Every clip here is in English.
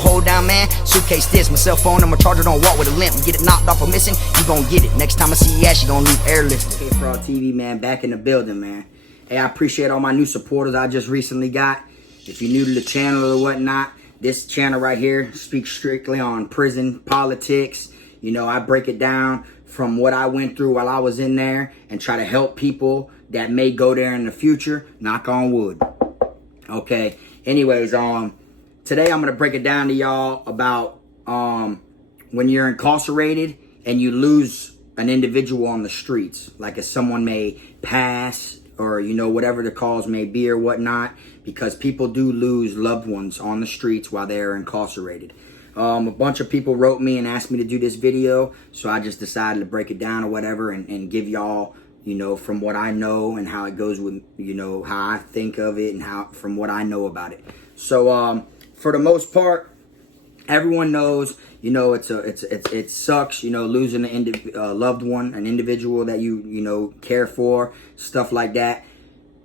Hold down, man, suitcase this, my cell phone and my charger, don't walk with a limp. Get it knocked off or missing, you gon' get it. Next time I see you ass, you gon' leave airlifted. Okay, for all TV, man, back in the building, man. Hey, I appreciate all my new supporters I just recently got. If you're new to the channel or whatnot, this channel right here speaks strictly on prison politics. You know, I break it down from what I went through while I was in there and try to help people that may go there in the future. Knock on wood. Okay, anyways, today I'm going to break it down to y'all about when you're incarcerated and you lose an individual on the streets. Like if someone may pass or, you know, whatever the cause may be or whatnot. Because people do lose loved ones on the streets while they're incarcerated. A bunch of people wrote me and asked me to do this video. So I just decided to break it down or whatever and give y'all, you know, from what I know and how it goes with, you know, how I think of it and how from what I know about it. So, for the most part, everyone knows, you know, it sucks, you know, losing a loved one, an individual that you know, care for, stuff like that.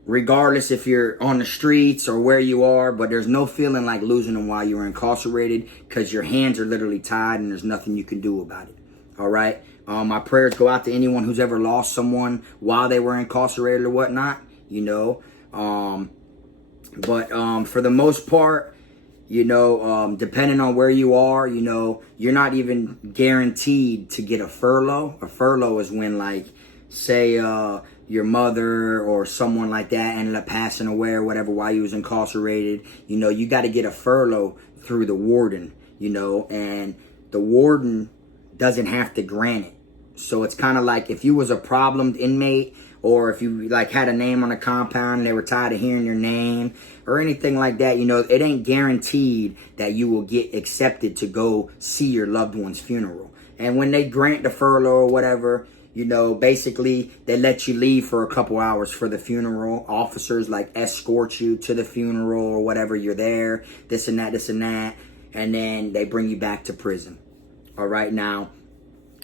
Regardless if you're on the streets or where you are, but there's no feeling like losing them while you're incarcerated because your hands are literally tied and there's nothing you can do about it. All right. My prayers go out to anyone who's ever lost someone while they were incarcerated or whatnot, you know. But for the most part, you know, depending on where you are, you know, you're not even guaranteed to get a furlough. A furlough is when, like, say your mother or someone like that ended up passing away or whatever while you was incarcerated. You know, you got to get a furlough through the warden, you know, and the warden doesn't have to grant it. So it's kind of like if you was a problemed inmate or if you like had a name on a compound and they were tired of hearing your name or anything like that, you know, it ain't guaranteed that you will get accepted to go see your loved one's funeral. And when they grant the furlough or whatever, you know, basically they let you leave for a couple hours for the funeral. Officers like escort you to the funeral or whatever. You're there, this and that, and then they bring you back to prison. All right, now,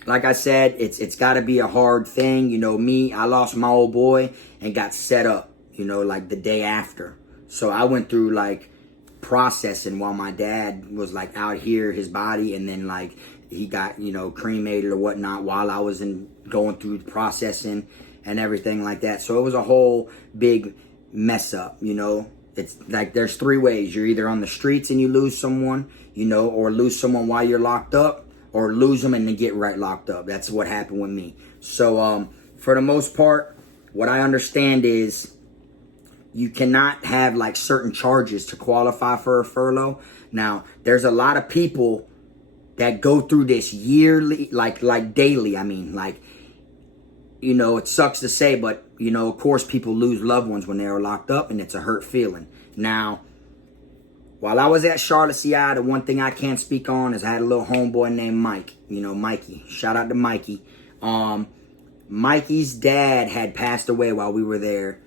like I said, it's got to be a hard thing. You know, me, I lost my old boy and got set up, you know, like the day after. So I went through like processing while my dad was like out here, his body, and then like he got, you know, cremated or whatnot while I was going through processing and everything like that. So it was a whole big mess up, you know. It's like there's three ways. You're either on the streets and you lose someone, you know, or lose someone while you're locked up, or lose them and then get right locked up. That's what happened with me. So for the most part, what I understand is you cannot have like certain charges to qualify for a furlough. Now, there's a lot of people that go through this yearly, like daily. I mean, like, you know, it sucks to say, but, you know, of course, people lose loved ones when they are locked up, and it's a hurt feeling. Now, while I was at Charlotte, CI, the one thing I can't speak on is I had a little homeboy named Mike, you know, Mikey. Shout out to Mikey. Mikey's dad had passed away while we were there,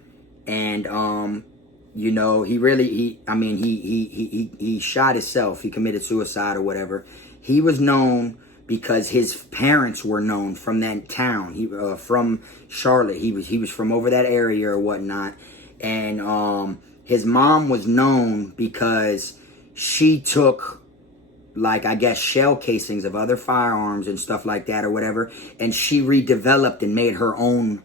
and, you know, he shot himself. He committed suicide or whatever. He was known because his parents were known from that town. He from Charlotte. He was from over that area or whatnot. And his mom was known because she took, like, I guess, shell casings of other firearms and stuff like that or whatever. And she redeveloped and made her own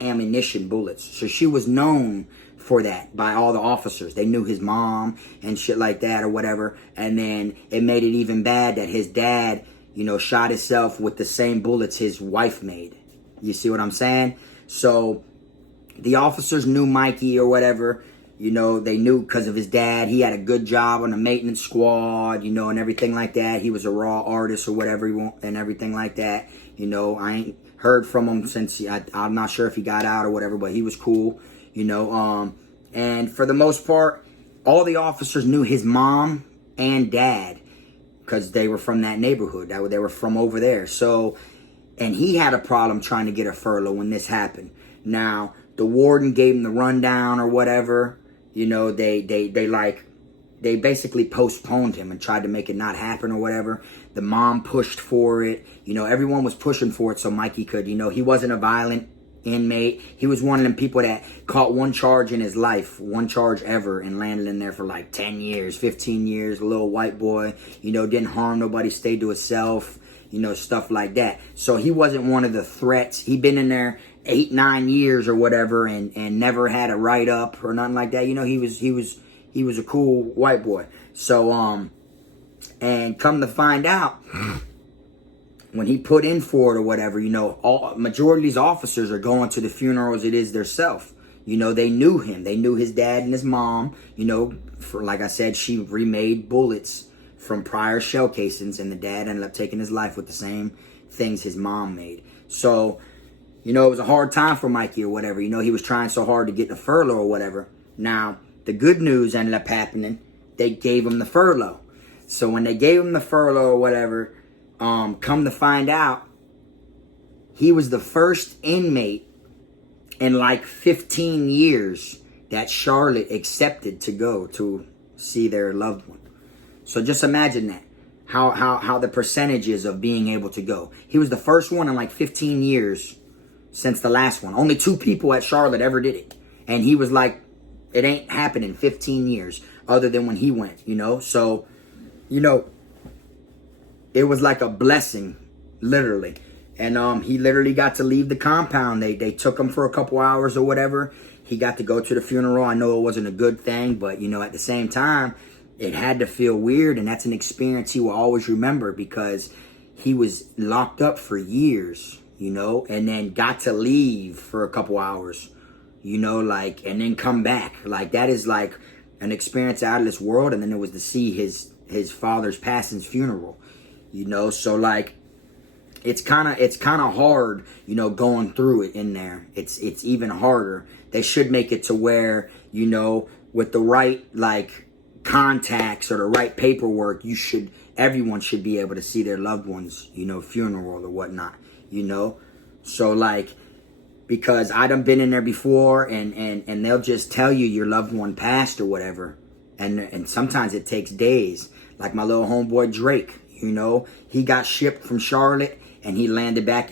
ammunition bullets. So she was known for that by all the officers. They knew his mom and shit like that or whatever. And then it made it even bad that his dad, you know, shot himself with the same bullets his wife made. You see what I'm saying? So the officers knew Mikey or whatever. You know, they knew because of his dad. He had a good job on the maintenance squad, you know, and everything like that. He was a raw artist or whatever and everything like that. You know, I ain't heard from him since I'm not sure if he got out or whatever, but he was cool. You know, and for the most part, all the officers knew his mom and dad because they were from that neighborhood. They were from over there. So, and he had a problem trying to get a furlough when this happened. Now, the warden gave him the rundown or whatever. You know, they basically postponed him and tried to make it not happen or whatever. The mom pushed for it. You know, everyone was pushing for it so Mikey could, you know, he wasn't a violent inmate. He was one of them people that caught one charge in his life, one charge ever, and landed in there for like 10 years, 15 years. A little white boy, didn't harm nobody, stayed to himself, stuff like that. So he wasn't one of the threats. He'd been in there 8, 9 years or whatever, and never had a write up or nothing like that. He was a cool white boy. So and come to find out, when he put in for it or whatever, majority of these officers are going to the funeral as it is theirself. They knew him. They knew his dad and his mom. For like I said, she remade bullets from prior shell casings, and the dad ended up taking his life with the same things his mom made. So, it was a hard time for Mikey or whatever. He was trying so hard to get the furlough or whatever. Now, the good news ended up happening. They gave him the furlough. So when they gave him the furlough or whatever, come to find out, he was the first inmate in like 15 years that Charlotte accepted to go to see their loved one. So just imagine that, how the percentages of being able to go. He was the first one in like 15 years since the last one. Only 2 people at Charlotte ever did it. And he was like, it ain't happened in 15 years other than when he went, So, it was like a blessing, literally. And he literally got to leave the compound. They took him for a couple hours or whatever. He got to go to the funeral. I know it wasn't a good thing, but, at the same time, it had to feel weird. And that's an experience he will always remember, because he was locked up for years, and then got to leave for a couple hours, and then come back. Like, that is like an experience out of this world. And then it was to see his father's passing funeral, so like, it's kind of hard, going through it in there. It's even harder. They should make it to where, with the right, like, contacts or the right paperwork, everyone should be able to see their loved ones, funeral or whatnot, So like, because I done been in there before, and they'll just tell you your loved one passed or whatever. And sometimes it takes days. Like my little homeboy Drake, he got shipped from Charlotte, and he landed at,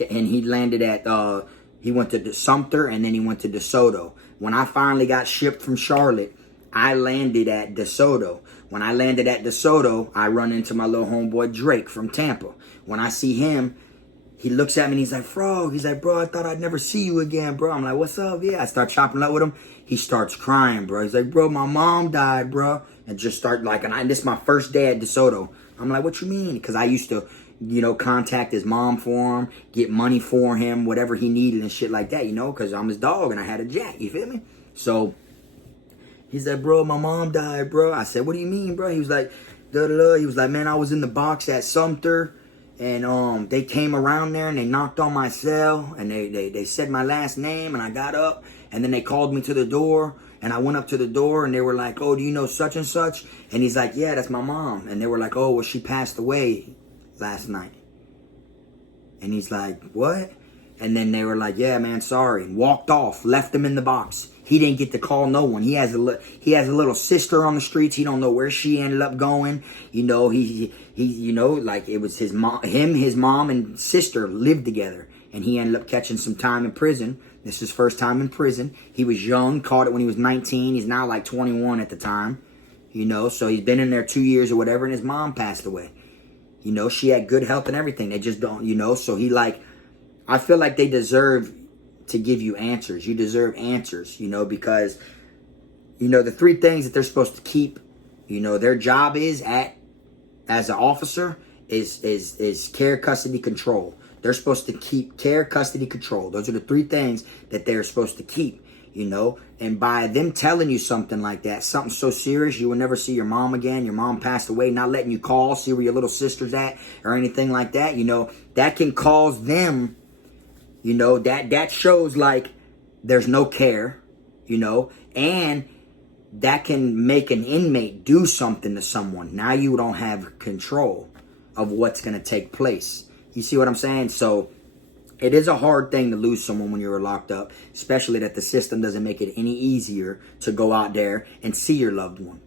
he went to Sumter, and then he went to DeSoto. When I finally got shipped from Charlotte, I landed at DeSoto. When I landed at DeSoto, I run into my little homeboy Drake from Tampa. When I see him, he looks at me and he's like, Frog, bro, I thought I'd never see you again, bro. I'm like, what's up? Yeah, I start chopping up with him. He starts crying, bro. He's like, bro, my mom died, bro. And just start like, and this is my first day at DeSoto. I'm like, what you mean? Because I used to, contact his mom for him, get money for him, whatever he needed and shit like that, because I'm his dog and I had a jack, you feel me? So he said, bro, my mom died, bro. I said, what do you mean, bro? He was like, da-da-da. He was like, man, I was in the box at Sumter, and they came around there and they knocked on my cell, and they said my last name, and I got up, and then they called me to the door, and I went up to the door, and they were like, oh, do you know such and such? And he's like, yeah, that's my mom. And they were like, oh, well, she passed away last night. And he's like, what? And then they were like, yeah, man, sorry. And walked off, left him in the box. He didn't get to call no one. He has a little sister on the streets. He don't know where she ended up going. He like it was his mom, his mom and sister lived together, and he ended up catching some time in prison. This is his first time in prison. He was young, caught it when he was 19. He's now like 21 at the time, so he's been in there 2 years or whatever, and his mom passed away. She had good health and everything. They just don't, so he like, I feel like they deserve to give you answers. You deserve answers, because, the 3 things that they're supposed to keep, their job is as an officer is care, custody, control. They're supposed to keep care, custody, control. Those are the 3 things that they're supposed to keep, and by them telling you something like that, something so serious, you will never see your mom again, your mom passed away, not letting you call, see where your little sister's at or anything like that, that can cause them, that shows like there's no care, and that can make an inmate do something to someone. Now you don't have control of what's going to take place. You see what I'm saying? So it is a hard thing to lose someone when you're locked up, especially that the system doesn't make it any easier to go out there and see your loved one,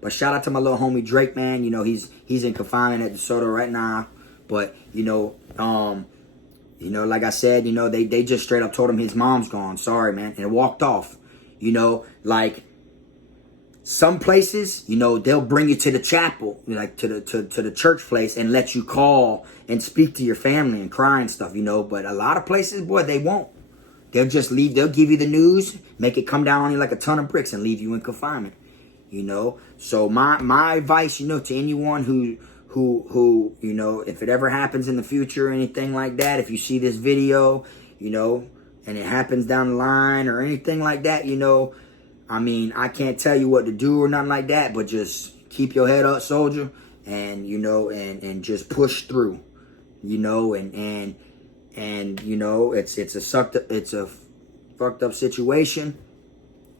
But shout out to my little homie Drake, man. He's in confinement at DeSoto right now. But, You know, like I said, you know, they just straight up told him his mom's gone. Sorry, man. And walked off. You know, like some places, you know, they'll bring you to the chapel, like to the church place, and let you call and speak to your family and cry and stuff, you know. But a lot of places, boy, they won't. They'll just leave. They'll give you the news, make it come down on you like a ton of bricks, and leave you in confinement. You know. So my advice, you know, to anyone who you know, if it ever happens in the future or anything like that, if you see this video, you know, and it happens down the line or anything like that, you know, I mean, I can't tell you what to do or nothing like that, but just keep your head up, soldier, and, you know, and just push through, you know, and you know, it's a fucked up situation.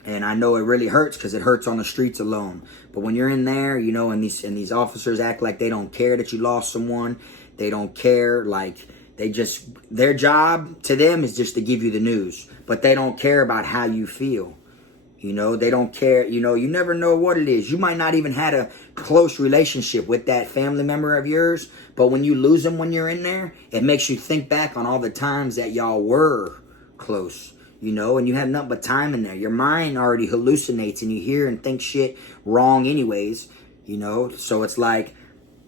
And I know it really hurts because it hurts on the streets alone. But when you're in there, you know, and these officers act like they don't care that you lost someone. They don't care. Like, their job to them is just to give you the news. But they don't care about how you feel. You know, they don't care. You know, you never know what it is. You might not even had a close relationship with that family member of yours. But when you lose them when you're in there, it makes you think back on all the times that y'all were close. You know, and you have nothing but time in there. Your mind already hallucinates and you hear and think shit wrong anyways, you know. So it's like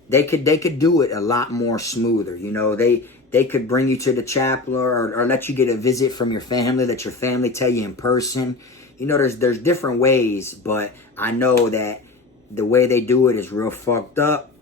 they could do it a lot more smoother, you know. They could bring you to the chapel or let you get a visit from your family, let your family tell you in person. You know, there's different ways, but I know that the way they do it is real fucked up.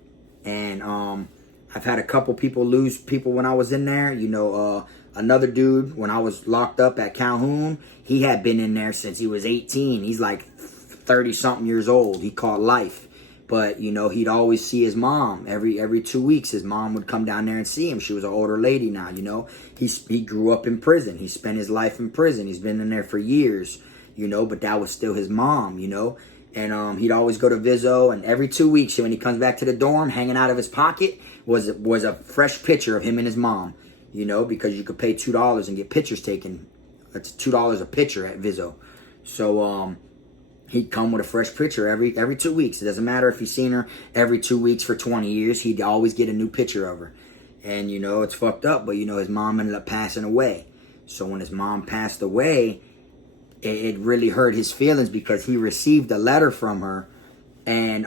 And I've had a couple people lose people when I was in there, you know. Another dude, when I was locked up at Calhoun, he had been in there since he was 18. He's like 30-something years old. He caught life. But, you know, he'd always see his mom. Every 2 weeks, his mom would come down there and see him. She was an older lady now, you know. He grew up in prison. He spent his life in prison. He's been in there for years, you know. But that was still his mom, you know. And he'd always go to Vizzo. And every 2 weeks, when he comes back to the dorm, hanging out of his pocket was a fresh picture of him and his mom. You know, because you could pay $2 and get pictures taken. That's $2 a picture at Vizzo. So he'd come with a fresh picture every 2 weeks. It doesn't matter if he's seen her every 2 weeks for 20 years. He'd always get a new picture of her. And, you know, it's fucked up. But, you know, his mom ended up passing away. So when his mom passed away, it really hurt his feelings because he received a letter from her. And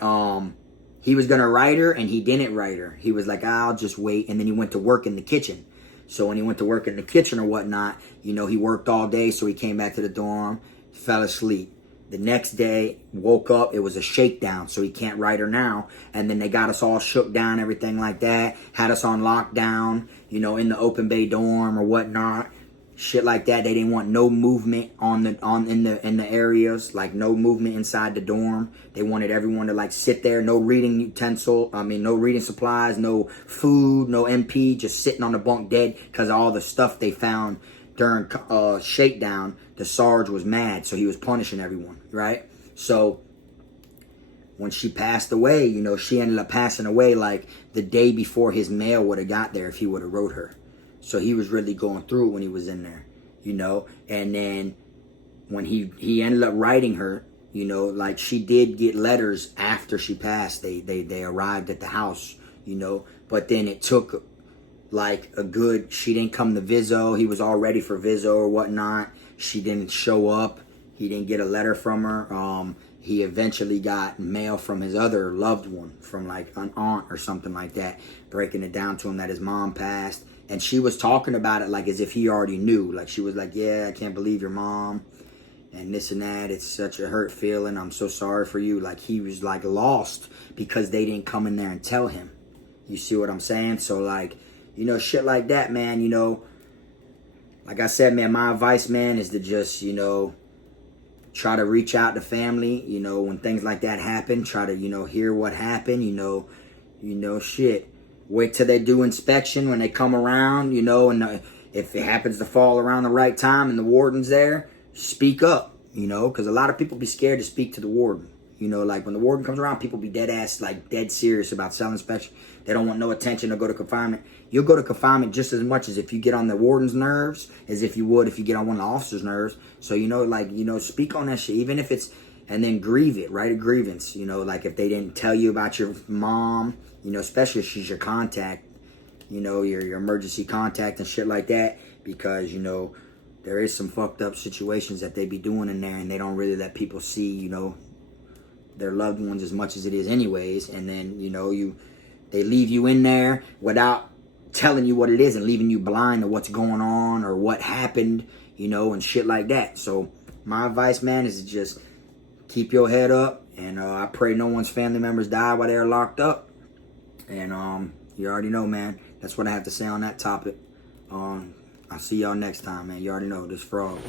he was going to write her and he didn't write her. He was like, I'll just wait. And then he went to work in the kitchen. So when he went to work in the kitchen or whatnot, you know, he worked all day. So he came back to the dorm, fell asleep. The next day, woke up, it was a shakedown. So he can't write her now. And then they got us all shook down, everything like that. Had us on lockdown, you know, in the open bay dorm or whatnot. Shit like that. They didn't want no movement in the areas, like no movement inside the dorm. They wanted everyone to like sit there, no reading no reading supplies, no food, no MP, just sitting on the bunk dead because all the stuff they found during shakedown. The Sarge was mad, so he was punishing everyone, right? So when she passed away, you know, she ended up passing away like the day before his mail would have got there if he would have wrote her. So he was really going through it when he was in there, you know. And then when he ended up writing her, you know, like she did get letters after she passed. They arrived at the house, you know. But then it took like she didn't come to Vizzo. He was all ready for Vizzo or whatnot. She didn't show up. He didn't get a letter from her. He eventually got mail from his other loved one, from like an aunt or something like that, breaking it down to him that his mom passed. And she was talking about it like as if he already knew. Like she was like, yeah, I can't believe your mom and this and that. It's such a hurt feeling. I'm so sorry for you. Like he was like lost because they didn't come in there and tell him. You see what I'm saying? So like, you know, shit like that, man, you know, like I said, man, my advice, man, is to just, you know, try to reach out to family, you know, when things like that happen. Try to, you know, hear what happened, you know, shit. Wait till they do inspection when they come around, you know, and if it happens to fall around the right time and the warden's there, speak up, you know, because a lot of people be scared to speak to the warden. You know, like when the warden comes around, people be dead serious about cell inspection. They don't want no attention or go to confinement. You'll go to confinement just as much as if you get on the warden's nerves as if you would if you get on one of the officer's nerves. So, you know, like, you know, speak on that shit, even if it's, and then grieve it, write a grievance, you know, like if they didn't tell you about your mom, you know, especially if she's your contact, you know, your emergency contact and shit like that, because, you know, there is some fucked up situations that they be doing in there, and they don't really let people see, you know, their loved ones as much as it is anyways. And then, you know, they leave you in there without telling you what it is and leaving you blind to what's going on or what happened, you know, and shit like that. So my advice, man, is to just keep your head up, and I pray no one's family members die while they're locked up. And you already know, man, that's what I have to say on that topic. I'll see y'all next time, man. You already know, this frog.